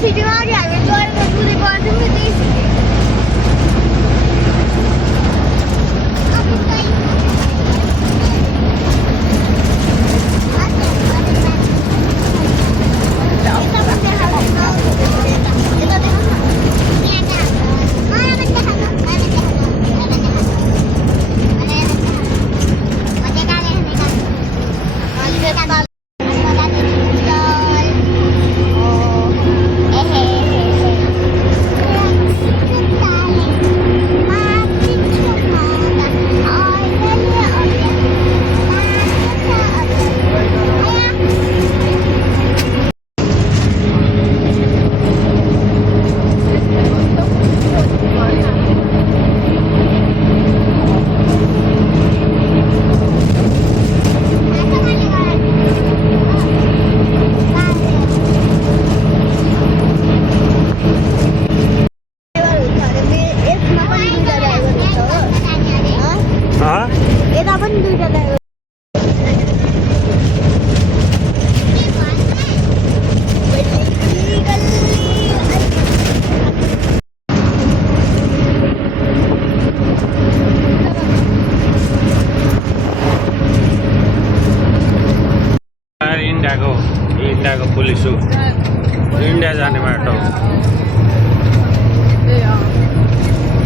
सिटीमा अघि हामी चढेर कुदेको गर्थ्यौँ नि त्यही सिटी इन्डियाको पुलिस हो इन्डिया जाने बाटो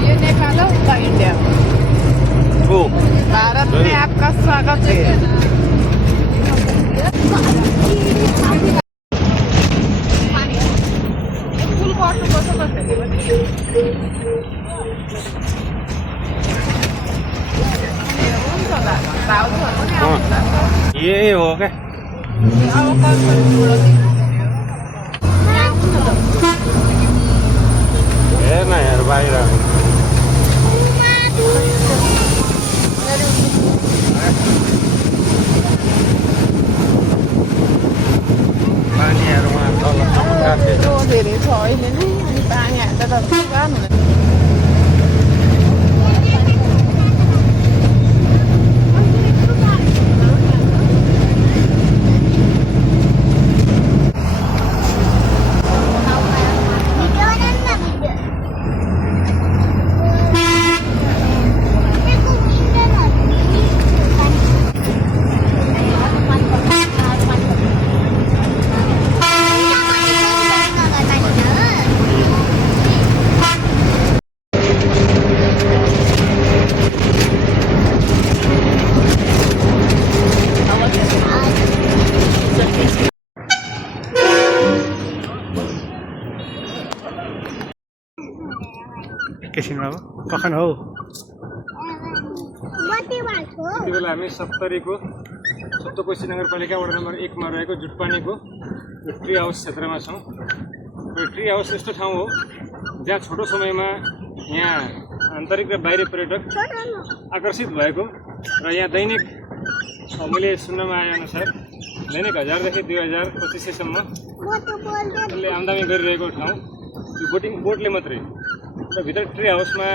ये नेपाल हो उता इन्डिया हो भारत में आपका स्वागत है ये हो क्या हेर्न यार बाहिर पानीहरूमा तल समुद्र धेरै छ अहिले नै अनि पानी हाल्दा त पुरा हुँदैन एकैछिनमा अब कखन हो यति बेला हामी सप्तरीको सप्तकोशी नगरपालिका वडा नम्बर 1 मा रहेको जुटपानीको यो ट्री हाउस क्षेत्रमा छौँ। यो ट्री हाउस यस्तो ठाउँ हो जहाँ छोटो समयमा यहाँ आन्तरिक र बाहिरी पर्यटक आकर्षित भएको र यहाँ दैनिक मैले सुन्नमा आएअनुसार दैनिक 1000देखि 2000-2500 सम्म आमदानी गरिरहेको ठाउँ यो बोटले मात्रै र भित्र ट्री हाउसमा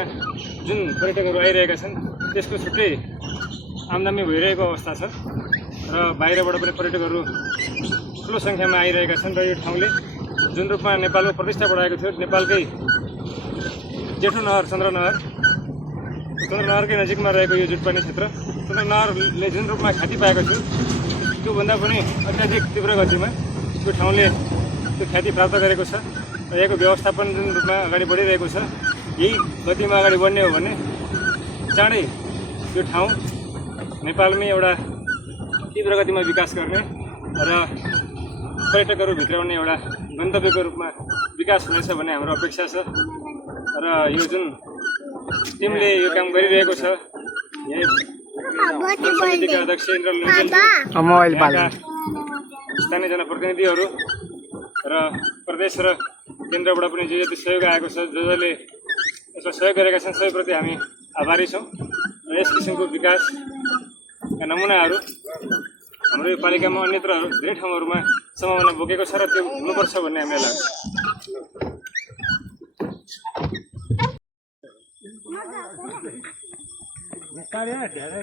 जुन पर्यटकहरू आइरहेका छन् त्यसको छुट्टै आमदानी भइरहेको अवस्था छ र बाहिरबाट पनि पर्यटकहरू ठुलो सङ्ख्यामा आइरहेका छन् र यो ठाउँले जुन रूपमा नेपालको प्रतिष्ठा बढाएको थियो नेपालकै जेठो नहर चन्द्रनहरकै नजिकमा रहेको यो जुटपानी क्षेत्र चन्द्रनहरले जुन रूपमा ख्याति पाएको थियो त्योभन्दा पनि अत्याधिक तीव्र गतिमा यो ठाउँले त्यो ख्याति प्राप्त गरेको छ र यहाँको व्यवस्थापन जुन रूपमा अगाडि बढिरहेको छ यही गतिमा अगाडि बढ्ने हो भने चाँडै यो ठाउँ नेपालमै एउटा तीव्र गतिमा विकास गर्ने र पर्यटकहरू भित्राउने एउटा गन्तव्यको रूपमा विकास हुनेछ भन्ने हाम्रो अपेक्षा छ र यो जुन टिमले यो काम गरिरहेको छ समितिका अध्यक्ष इन्द्र लुङ्गेल स्थानीय जनप्रतिनिधिहरू र प्रदेश र केन्द्रबाट पनि जो जति सहयोग आएको छ जसले यसमा सहयोग गरेका छन् सबैप्रति हामी आभारी छौँ र यस किसिमको विकासका नमुनाहरू हाम्रो यो पालिकामा अन्यत्र धेरै ठाउँहरूमा सम्भावना बोकेको छ र त्यो हुनुपर्छ भन्ने हामीलाई लाग्छ।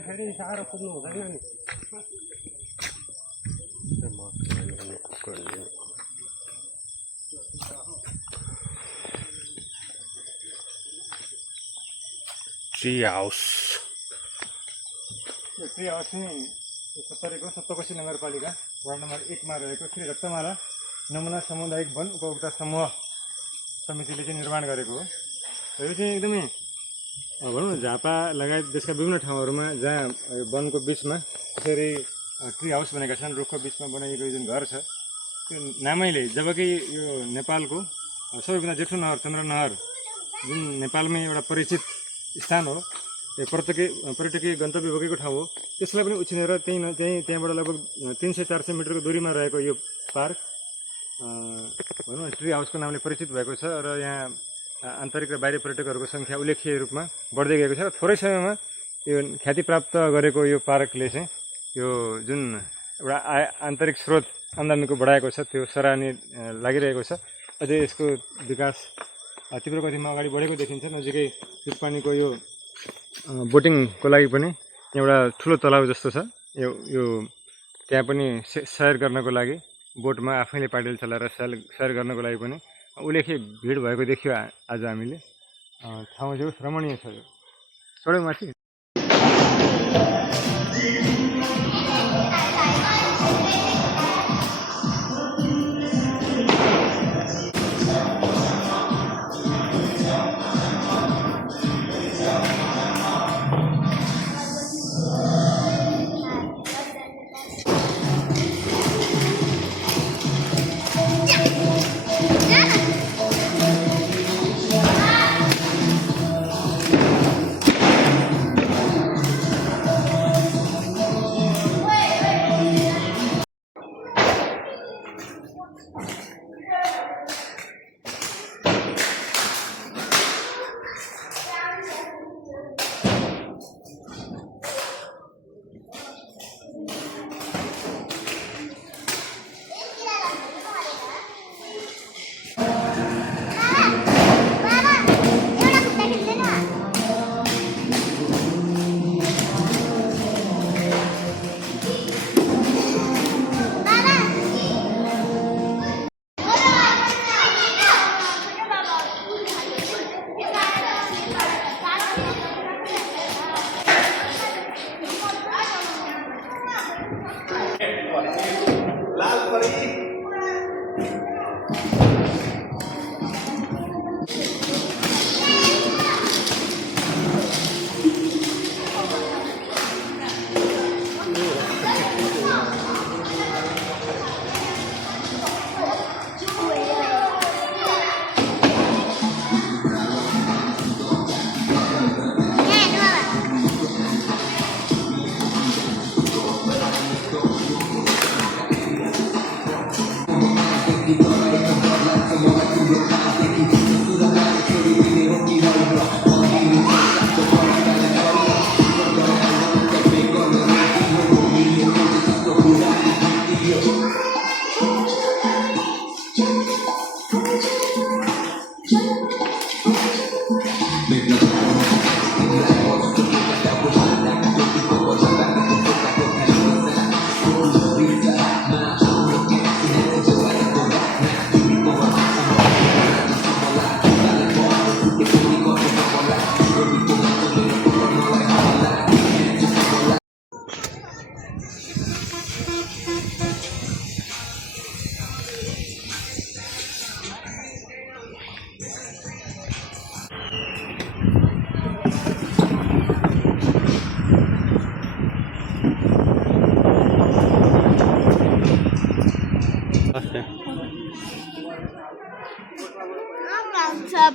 धेरै साह्रो कुद्नु हुँदैन नि ट्री हाउस यो ट्री हाउस चाहिँ सत्तरीको सप्तकोशी नगरपालिका वार्ड नम्बर 1 मा रहेको श्री रक्तमाला नमुना सामुदायिक वन उपभोक्ता समूह समितिले चाहिँ निर्माण गरेको हो। र यो चाहिँ एकदमै भनौँ न झापा लगायत देशका विभिन्न ठाउँहरूमा जहाँ वनको बिचमा त्यसरी ट्री हाउस बनेका छन्, रुखको बिचमा बनाइएको जुन घर छ त्यो नामैले, जबकि यो नेपालको सबैभन्दा जेठो नहर चन्द्र नहर जुन नेपालमै एउटा परिचित स्थान हो, यो पर्यटकीय गन्तव्य बोकेको ठाउँ हो, त्यसलाई पनि उछिनेर त्यहाँबाट लगभग 300-400 मिटरको दूरीमा रहेको यो पार्क भनौँ न ट्री हाउसको नामले परिचित भएको छ। र यहाँ आन्तरिक र बाहिरी पर्यटकहरूको सङ्ख्या उल्लेख्य रूपमा बढ्दै गएको छ। र थोरै समयमा यो ख्याति प्राप्त गरेको यो पार्कले चाहिँ यो जुन एउटा आन्तरिक स्रोत आम्दानीको बढाएको छ त्यो सराहनीय लागिरहेको छ। अझै यसको विकास तीव्र गतिमा अगाडि बढेको देखिन्छ। नजिकै जुटपानीको यो बोटिङको लागि पनि एउटा ठुलो तलाउ जस्तो छ। यो त्यहाँ पनि सैर गर्नको लागि बोटमा आफैले पाइडल चलाएर सैर गर्नको लागि पनि उल्लेख्य भिड भएको देखियो आज हामीले। ठाउँ जो रमणीय छ। यो थोरै माथि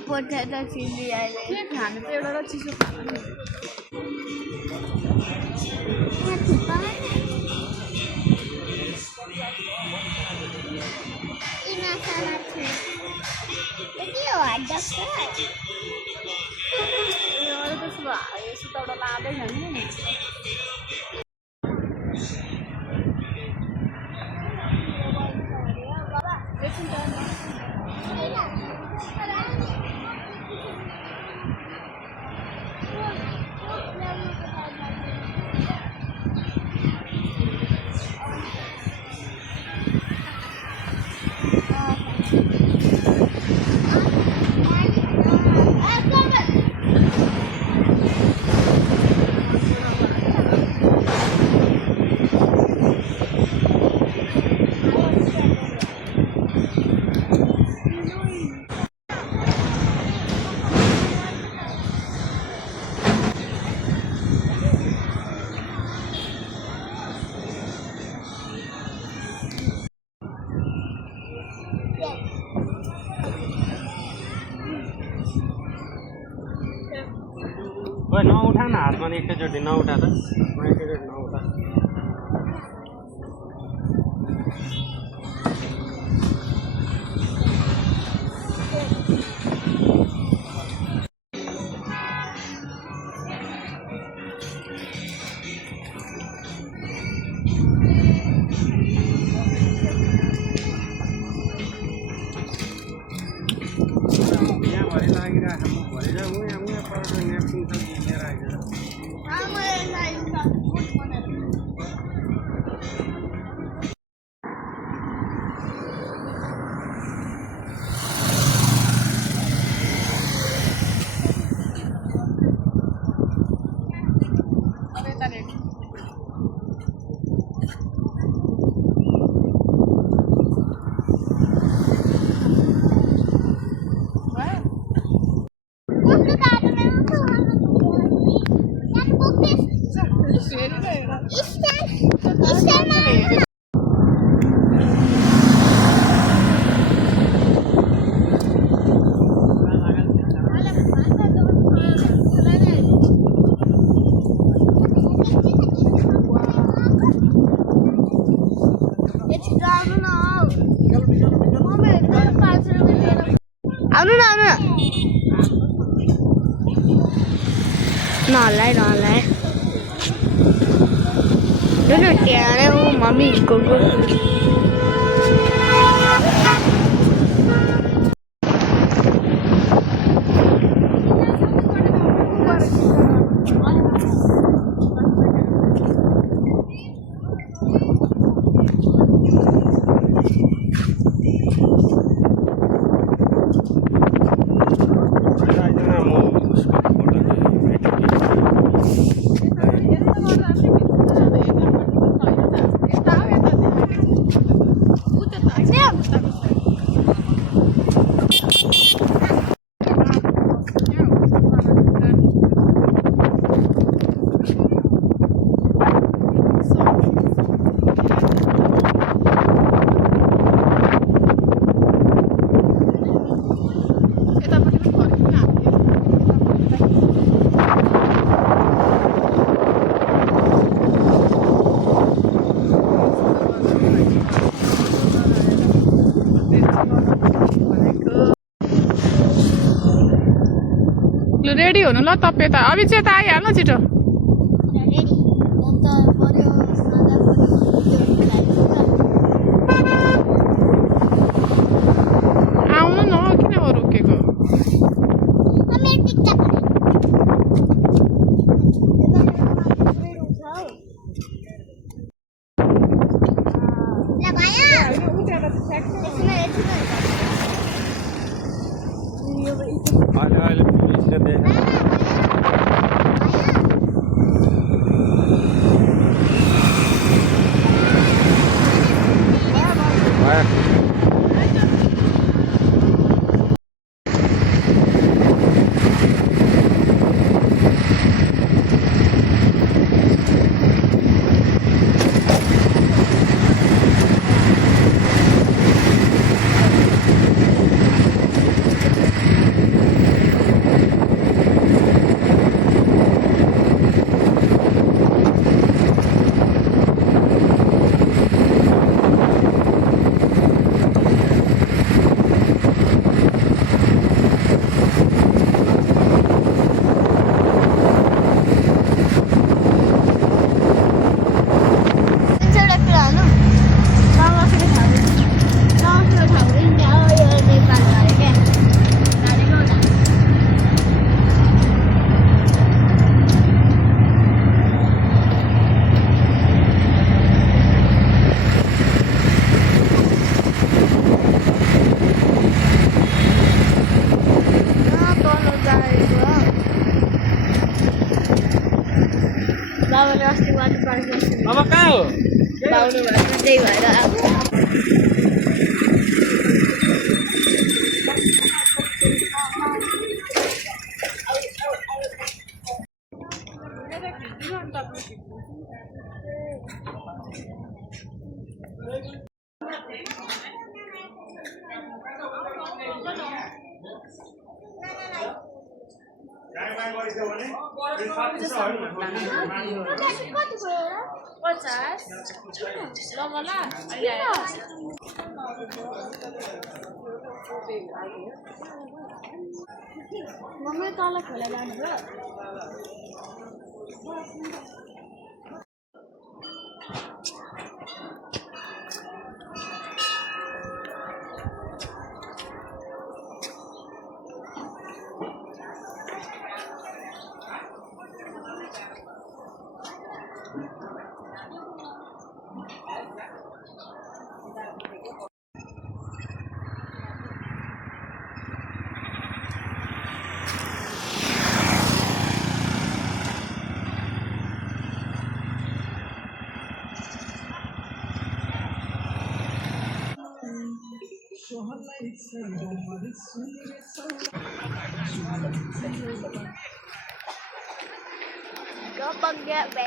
पोटेटो चिल्ली अहिले के खानु चाहिँ एउटा र चिसो खानु यसो त एउटा लाँदैन नि ओए नउठा न हातमा एकैचोटि नउठा त एकैचोटि नउठा भरि लागिरहेको म भरि जा उहाँ पर न्याप्किन त लिएर आइज आउनु न नहल्लाइ त्यहाँ हो मम्मीको रेडी हुनु ल तपाईँ त अभि चाहिँ त आइहाल्नु छिटो आउनु न किन रोकेको अहिले पुलिसले देख्यो अब कहाँ हो बाउनु भएको त्यही भएर मम्मी तल खोला जानुभयो Kapag kapag